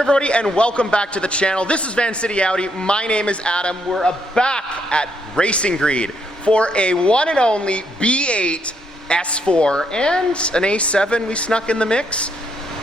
afternoon, everybody, and welcome back to the channel. This is Vancity Audi. My name is Adam. We're back at Racing Greed for a one and only B8 S4 and an A7 we snuck in the mix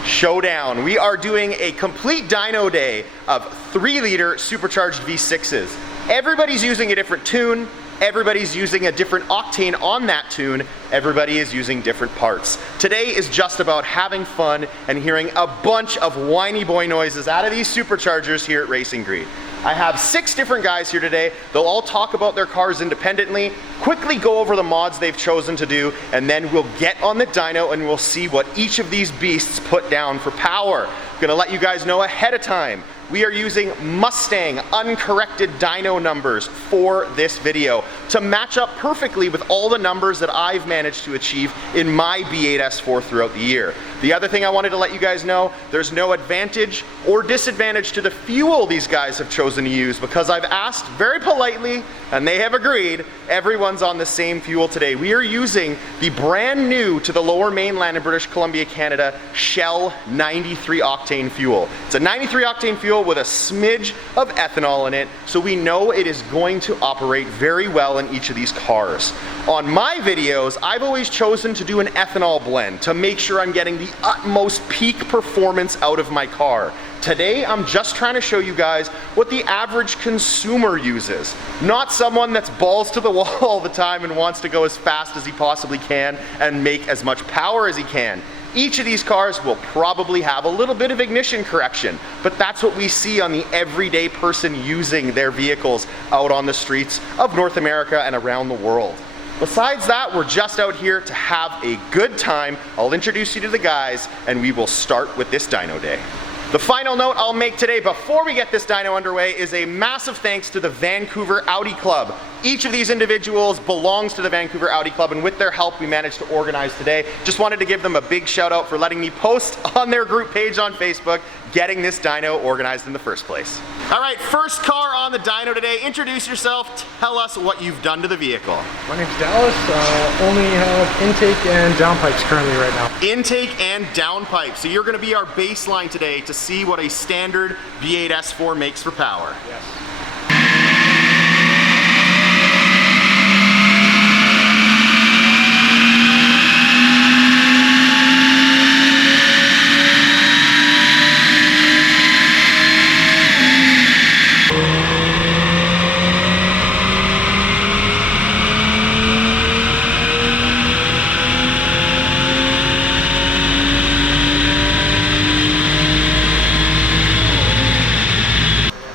showdown. We are doing a complete dyno day of 3-liter supercharged V6's. Everybody's using a different tune. Everybody's using a different octane on that tune. Everybody is using different parts. Today is just about having fun and hearing a bunch of whiny boy noises out of these superchargers here at Racing Greed. I have 6 different guys here today. They'll all talk about their cars independently, quickly go over the mods they've chosen to do, and then we'll get on the dyno and we'll see what each of these beasts put down for power. I'm gonna let you guys know ahead of time. We are using Mustang uncorrected dyno numbers for this video to match up perfectly with all the numbers that I've managed to achieve in my B8 S4 throughout the year. The other thing I wanted to let you guys know, there's no advantage or disadvantage to the fuel these guys have chosen to use because I've asked very politely and they have agreed, everyone's on the same fuel today. We are using the brand new to the lower mainland in British Columbia, Canada, Shell 93 octane fuel. It's a 93 octane fuel with a smidge of ethanol in it, so we know it is going to operate very well in each of these cars. On my videos, I've always chosen to do an ethanol blend to make sure I'm getting the utmost peak performance out of my car. Today, I'm just trying to show you guys what the average consumer uses. Not someone that's balls to the wall all the time and wants to go as fast as he possibly can and make as much power as he can. Each of these cars will probably have a little bit of ignition correction, but that's what we see on the everyday person using their vehicles out on the streets of North America and around the world. Besides that, we're just out here to have a good time. I'll introduce you to the guys and we will start with this dyno day. The final note I'll make today before we get this dyno underway is a massive thanks to the Vancouver Audi Club. Each of these individuals belongs to the Vancouver Audi Club, and with their help we managed to organize today. Just wanted to give them a big shout out for letting me post on their group page on Facebook, getting this dyno organized in the first place. All right, first car on the dyno today. Introduce yourself, tell us what you've done to the vehicle. My name's Dallas, only have intake and downpipes currently right now. Intake and downpipe, so you're gonna be our baseline today to see what a standard V8 S4 makes for power. Yes.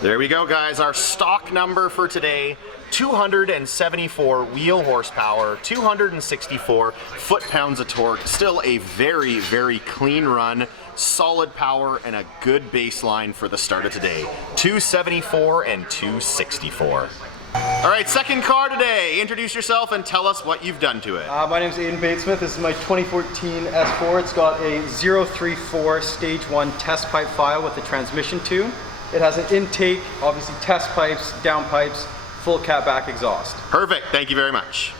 There we go, guys. Our stock number for today, 274 wheel horsepower, 264 foot-pounds of torque. Still a very, very clean run, solid power, and a good baseline for the start of today. 274 and 264. All right, second car today. Introduce yourself and tell us what you've done to it. My name is Aiden Batesmith. This is my 2014 S4. It's got a 034 stage 1 test pipe file with a transmission tune. It has an intake, obviously test pipes, down pipes, full catback exhaust. Perfect, thank you very much.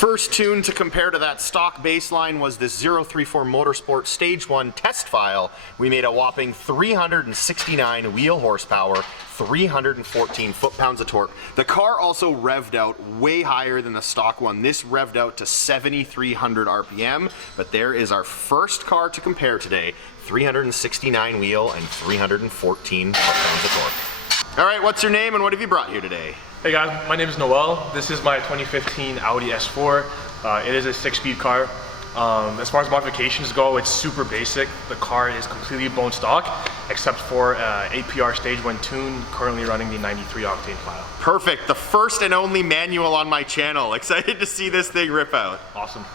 First tune to compare to that stock baseline was this 034 Motorsport Stage 1 test file. We made a whopping 369 wheel horsepower, 314 foot-pounds of torque. The car also revved out way higher than the stock one. This revved out to 7,300 RPM, but there is our first car to compare today, 369 wheel and 314 foot-pounds of torque. All right, what's your name and what have you brought here today? Hey guys, my name is Noel. This is my 2015 Audi S4. It is a 6-speed car. As far as modifications go, it's super basic. The car is completely bone stock, except for APR Stage 1 tune, currently running the 93 octane file. Perfect, the first and only manual on my channel. Excited to see this thing rip out. Awesome.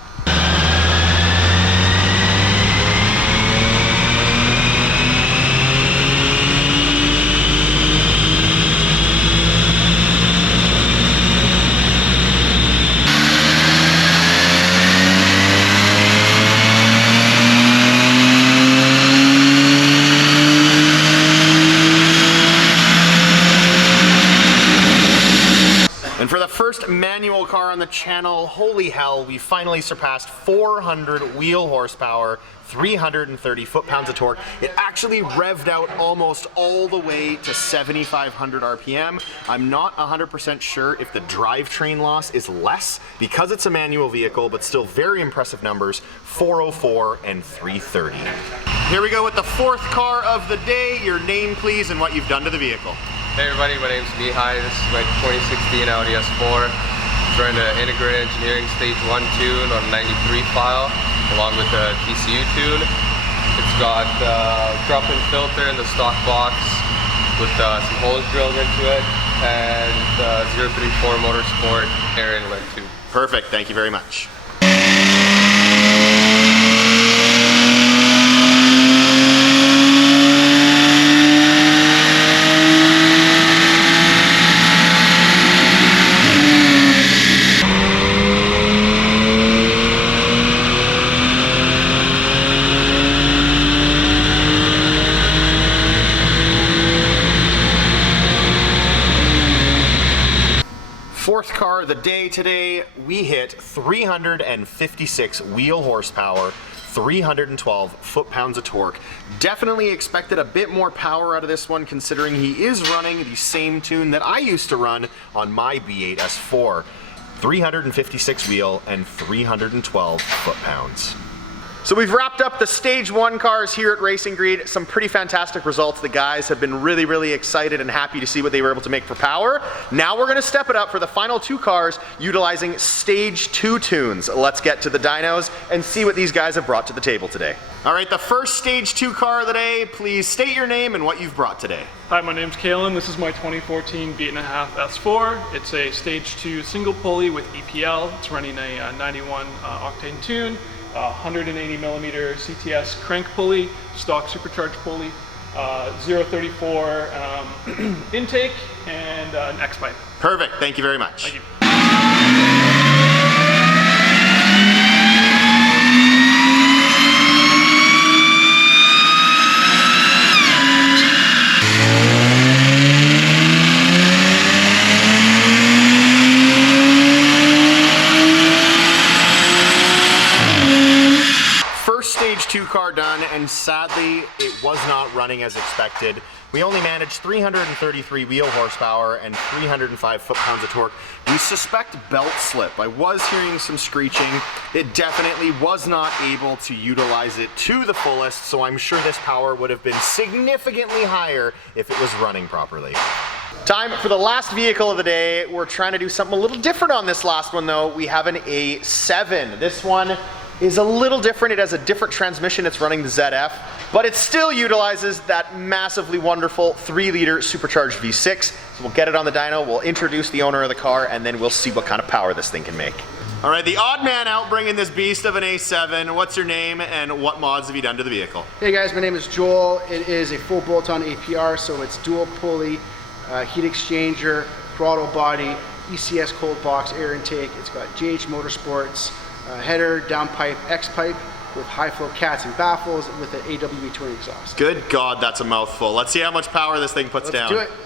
And for the first manual car on the channel, holy hell, we finally surpassed 400 wheel horsepower, 330 foot-pounds of torque. It actually revved out almost all the way to 7,500 RPM. I'm not 100% sure if the drivetrain loss is less because it's a manual vehicle, but still very impressive numbers, 404 and 330. Here we go with the fourth car of the day. Your name, please, and what you've done to the vehicle. Hey everybody, my name's Mihai. This is my 2016 Audi S4. Trying to integrate engineering stage 1 tune on a 93 file along with the TCU tune. It's got drop-in filter in the stock box with some holes drilled into it and 034 motorsport air inlet tube. Perfect, thank you very much. Fourth car of the day today, we hit 356 wheel horsepower, 312 foot-pounds of torque. Definitely expected a bit more power out of this one considering he is running the same tune that I used to run on my B8 S4. 356 wheel and 312 foot-pounds. So we've wrapped up the stage 1 cars here at Racing Greed. Some pretty fantastic results. The guys have been really excited and happy to see what they were able to make for power. Now we're gonna step it up for the final 2 cars utilizing stage 2 tunes. Let's get to the dynos and see what these guys have brought to the table today. All right, the first stage 2 car of the day, please state your name and what you've brought today. Hi, my name's Kalen. This is my 2014 B8.5 S4. It's a stage 2 single pulley with EPL. It's running a 91 octane tune. 180 millimeter CTS crank pulley, stock supercharged pulley, 034 intake, and an X pipe. Perfect, thank you very much. Thank you. Stage 2 car done, and sadly it was not running as expected. We only managed 333 wheel horsepower and 305 foot-pounds of torque. We suspect belt slip. I was hearing some screeching. It definitely was not able to utilize it to the fullest, so I'm sure this power would have been significantly higher if it was running properly. Time for the last vehicle of the day. We're trying to do something a little different on this last one though. We have an A7. This one is a little different. It has a different transmission. It's running the ZF, but it still utilizes that massively wonderful 3-liter supercharged V6. So we'll get it on the dyno, we'll introduce the owner of the car, and then we'll see what kind of power this thing can make. All right, the odd man out bringing this beast of an A7. What's your name and what mods have you done to the vehicle? Hey guys, my name is Joel. It is a full bolt-on APR, so it's dual pulley, heat exchanger, throttle body, ECS cold box, air intake. It's got JH Motorsports, header, downpipe, X-pipe with high flow cats and baffles with an AWE touring exhaust. Good God, that's a mouthful. Let's see how much power this thing puts down. Let's do it.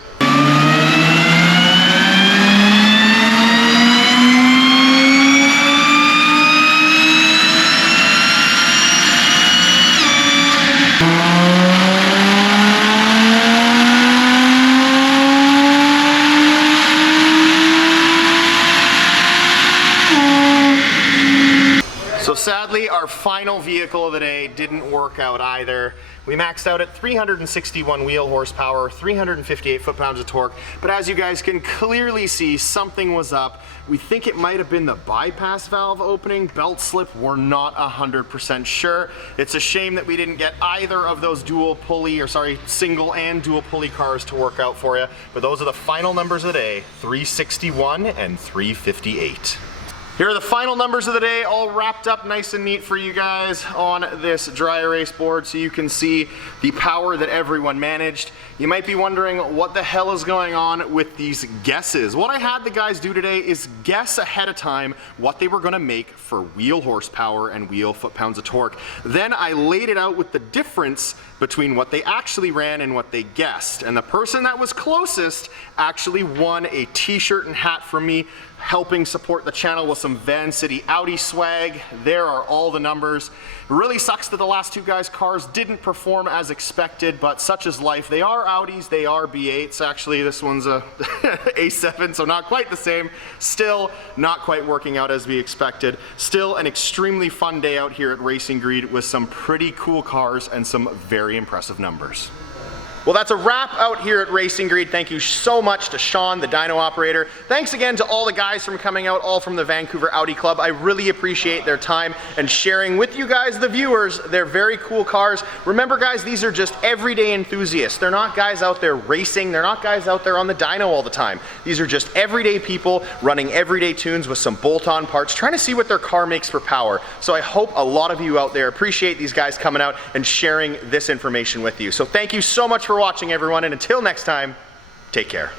So sadly, our final vehicle of the day didn't work out either. We maxed out at 361 wheel horsepower, 358 foot-pounds of torque, but as you guys can clearly see, something was up. We think it might have been the bypass valve opening, belt slip, we're not 100% sure. It's a shame that we didn't get either of those single and dual pulley cars to work out for you, but those are the final numbers of the day, 361 and 358. Here are the final numbers of the day, all wrapped up nice and neat for you guys on this dry erase board so you can see the power that everyone managed. You might be wondering what the hell is going on with these guesses. What I had the guys do today is guess ahead of time what they were gonna make for wheel horsepower and wheel foot-pounds of torque. Then I laid it out with the difference between what they actually ran and what they guessed. And the person that was closest actually won a t-shirt and hat from me, helping support the channel with some Vancity Audi swag. There are all the numbers. It really sucks that the last two guys' cars didn't perform as expected, but such is life. They are Audis, they are B8s. Actually, this one's a A7, so not quite the same. Still not quite working out as we expected. Still an extremely fun day out here at Racing Greed with some pretty cool cars and some very impressive numbers. Well, that's a wrap out here at Racing Greed. Thank you so much to Sean, the dyno operator. Thanks again to all the guys from coming out, all from the Vancouver Audi Club. I really appreciate their time and sharing with you guys, the viewers, their very cool cars. Remember guys, these are just everyday enthusiasts. They're not guys out there racing. They're not guys out there on the dyno all the time. These are just everyday people running everyday tunes with some bolt-on parts, trying to see what their car makes for power. So I hope a lot of you out there appreciate these guys coming out and sharing this information with you. So thank you so much for watching, everyone, and until next time, take care.